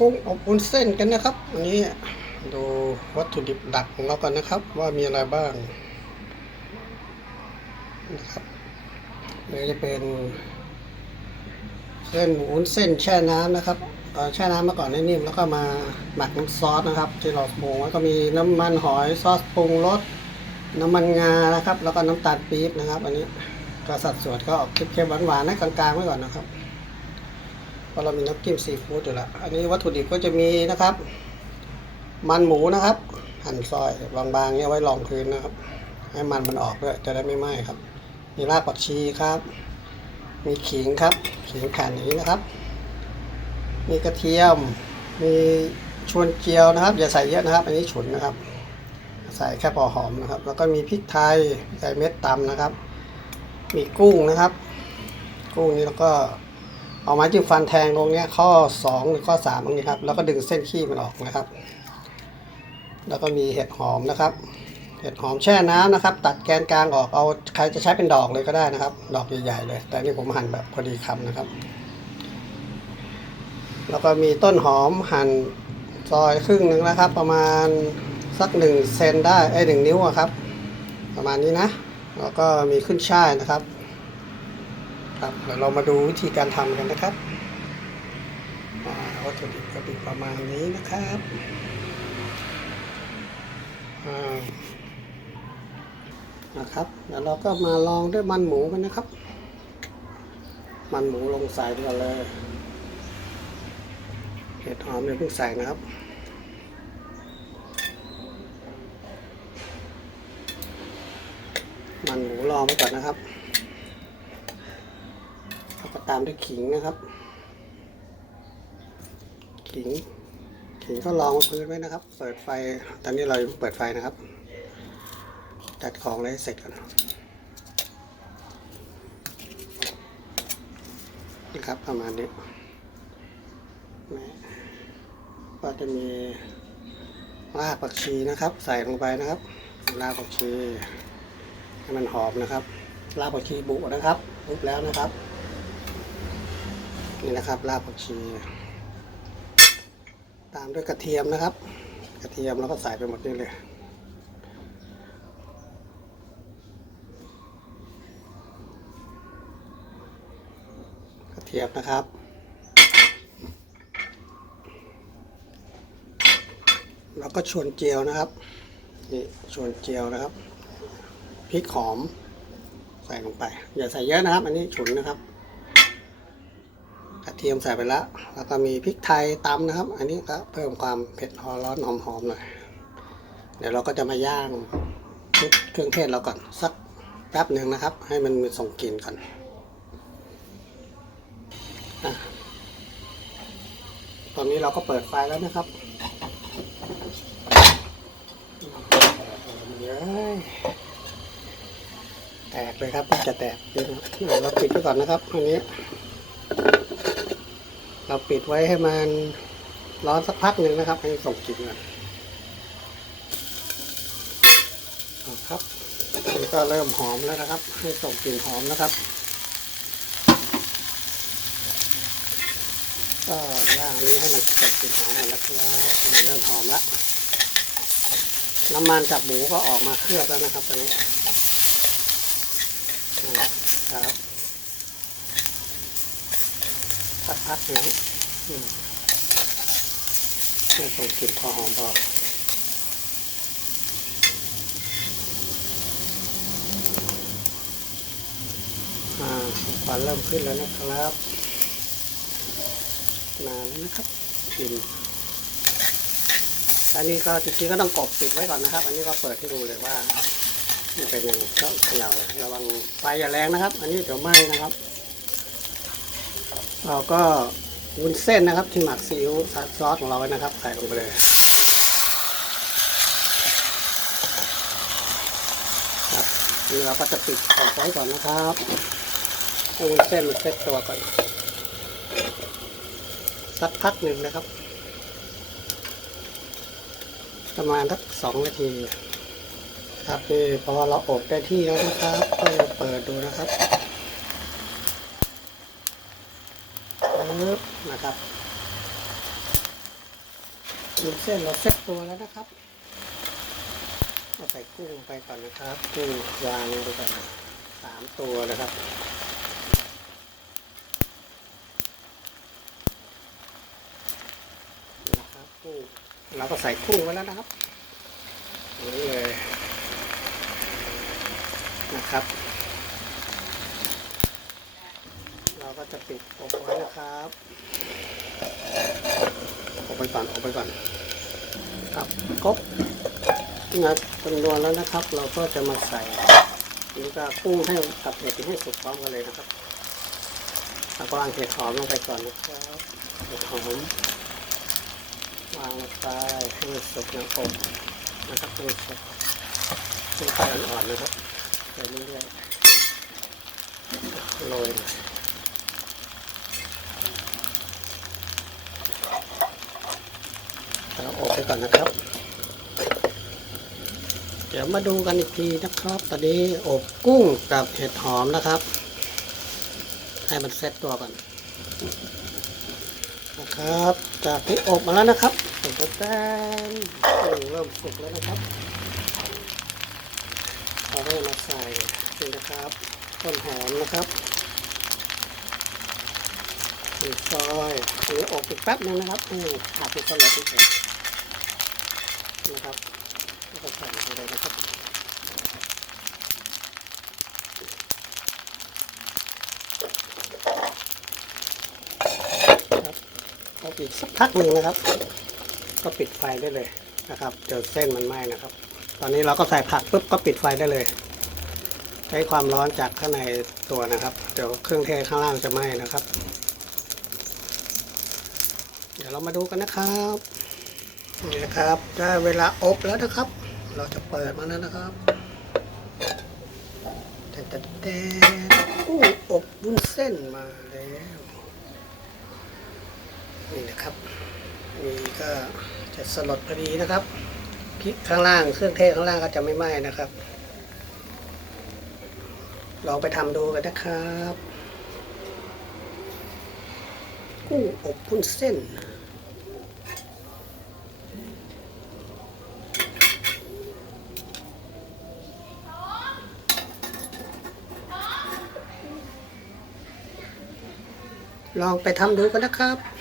กุ้งอบวุ้นเส้นกันนะครับวันนี้ดูวัตถุดิบดักของเรากันนะครับ ว่ามีอะไรบ้างนะครับนี่จะเป็นเส้นวุ้นเส้นแช่น้ำนะครับเอ่อแช่น้ำมาก่อนให้นิ่มแล้วก็มาหมักน้ำซอสนะครับ ที่เราปรุงแล้วก็มีน้ำมันหอยซอสปรุงรสน้ำมันงานะครับ แล้วก็น้ำตาลปี๊บนะครับ อันนี้ก็สัดส่วนก็ออกเค็มๆหวานๆนะกลางๆไว้ก่อนนะครับ ราะเรามีน้ำจิ้มซีฟู้ดอยู่แล้วอันนี้วัตถุดิบก็จะมีนะครับ มันหมูนะครับ หั่นซอยบางๆเนี่ยไว้รองพื้นนะครับ ให้มันมันออกด้วยจะได้ไม่ไหม้ครับ มีรากผักชีครับ มีขิงครับ ขิงแผ่นอย่างนี้นะครับ มีกระเทียม มีชวนเจียวนะครับ อย่าใส่เยอะนะครับ อันนี้ฉุนนะครับ ใส่แค่พอหอมนะครับ แล้วก็มีพริกไทยใส่เม็ดตำนะครับ มีกุ้งนะครับ กุ้งนี้แล้วก็ เอาไม้จิ้มฟันแทงตรงเนี้ยข้อ2หรือข้อ3ตรงนี้ครับแล้วก็ดึงเส้นขี้มันออกนะครับ แล้วก็มีเห็ดหอมนะครับ เห็ดหอมแช่น้ำนะครับ ตัดแกนกลางออกเอาใครจะใช้เป็นดอกเลยก็ได้นะครับ ดอกใหญ่ๆเลย แต่นี่ผมหั่นแบบพอดีคำนะครับ แล้วก็มีต้นหอมหั่นซอยครึ่งหนึ่งนะครับ ประมาณสักหนึ่งเซนได้ไอ้หนึ่งนิ้วอะครับ ประมาณนี้นะ แล้วก็มีขึ้นช่ายนะครับ ครับเดี๋ยวเรามาดูวิธีการทำกันนะครับอ่าวัตถุดิบก็เป็นประมาณนี้นะครับนะครับเดี๋ยวเราก็มาลองด้วยมันหมูกันนะครับ มันหมูลงใส่ก่อนเลยเห็ดหอมเนี่ยเพิ่งใส่นะครับมันหมูลองไปก่อนนะครับ ตามด้วยขิงนะครับ ขิง ขิงก็ลองพื้นไว้นะครับ เปิดไฟ ตอนนี้เราเปิดไฟนะครับ จัดของเลยเสร็จก่อนนะครับประมาณนี้ก็จะมีรากผักชีนะครับ ใส่ลงไปนะครับรากผักชีให้มันหอมนะครับรากผักชีบุนะครับรุบแล้วนะครับ นี่นะครับรากผักชี ตามด้วยกระเทียมนะครับ กระเทียมแล้วก็ใส่ไปหมดนี่เลยกระเทียมนะครับแล้วก็ชวนเจียวนะครับนี่ชวนเจียวนะครับพริกหอมใส่ลงไป อย่าใส่เยอะนะครับ อันนี้ฉุนนะครับ ระเทียมใส่ไปแล้ว แล้วก็มีพริกไทยตำนะครับ อันนี้ก็เพิ่มความเผ็ดร้อนหอมๆหน่อย เดี๋ยวเราก็จะมาย่างเครื่องเทศเราก่อนสักแป๊บหนึ่งนะครับ ให้มันมีส่งกลิ่นก่อนอตอนนี้เราก็เปิดไฟแล้วนะครับเย้ยแตกเลยครับจะแตกเดี๋ยวเราปิดไปก่อนนะครับอันนี้ เราปิดไว้ให้มันร้อนสักพักหนึ่งนะครับให้ส่งกลิ่นก่อนครับนี่ก็เริ่มหอมแล้วนะครับ ให้ส่งกลิ่นหอมนะครับก็ย่างนี้ให้มันส่งกลิ่นหอมก่อนนะครันเริ่มหอมแล้วน้ำมันจากหมูก็ออกมาเคลือบแล้วนะครับตอนนี้นะครับ สัก พักหนึ่งอืมให้ส่งกลิ่นพอหอมพออ่าควันเริ่มขึ้นแล้วนะครับนานแล้วนะครับกลิ่นอันนี้ก็จริงๆก็ต้องกบปิดไว้ก่อนนะครับ อันนี้ก็เปิดให้ดูเลยว่ามันเป็นยังไงก็เขย่าเลยระวังไฟอย่าแรงนะครับ อันนี้เดี๋ยวไหม้นะครับ เราก็วุ้นเส้นนะครับที่หมักซีอิ๊วซอสของเราไว้นะครับ ใส่ลงไปเลยครับนี่เราก็จะปิดออกไว้ก่อนนะครับให้วุ้นเส้นมันเซ็ตตัวก่อน สักพักหนึ่งนะครับ ประมาณสักสองนาทีครับนี่พอเราอบได้ที่แล้วนะครับ ก็จะเปิดดูนะครับปึ๊บ นะครับวุ้นเส้นเราเซ็ตตัวแล้วนะครับเราใส่กุ้งไปก่อนนะครับกุ้งวางลงไปก่อนสามตัวนะครับนะครับกุ้งเราก็ใส่กุ้งไว้แล้วนะครับนี่เลยนะครับ เราก็จะปิดอบไว้นะครับอบไปก่อนอบไปก่อนครับครบนะจำนวนแล้วนะครับ เราก็จะมาใส่นี่ก็กุ้งให้กับเห็ดให้สุกพร้อมกันเลยนะครับเราก็วางเห็ดหอมลงไปก่อนนะครับเห็ดหอมวางลงไปให้มันสุกนะอบนะครับให้มันสุกเป็นไฟอ่อนๆนะครับไปเรื่อยๆโรย หน่ออบไปก่อนนะครับ เดี๋ยวมาดูกันอีกทีนะครับ ตอนนี้อบกุ้งกับเห็ดหอมนะครับ ให้มันเซ็ตตัวก่อนนะครับ จากที่อบมาแล้วนะครับผมก็แป้งเริ่มสุกแล้วนะครับเราก็จะมาใส่นี่นะครับ ต้นหอมนะครับ นี่ซอยอันนี้อบอีกแป๊บนึงนะครับให้ผัดเป็นสลัดเฉยนะครับแล้วก็ใส่ลงไปเลยนะครับอบอีกสักพักหนึ่งนะครับ ก็ปิดไฟได้เลยนะครับเดี๋ยวเส้นมันไหม้นะครับ ตอนนี้เราก็ใส่ผักปุ๊บก็ปิดไฟได้เลย ใช้ความร้อนจากข้างในตัวนะครับ เดี๋ยวเครื่องเทศข้างล่างจะไหม้นะครับ เดี๋ยวเรามาดูกันนะครับนี่นะครับได้เวลาอบแล้วนะครับ เราจะเปิดมาแล้วนะครับแต่แต่แต่อู้อบวุ้นเส้นมาแล้วนี่นะครับนี่ก็จะสลดพอดีนะครับพริกข้างล่างเครื่องเทศข้างล่างก็จะไม่ไหม้นะครับลองไปทำดูกันนะครับ กุ้งอบพุ้นเส้น ลองไปทำดูกันนะครับ「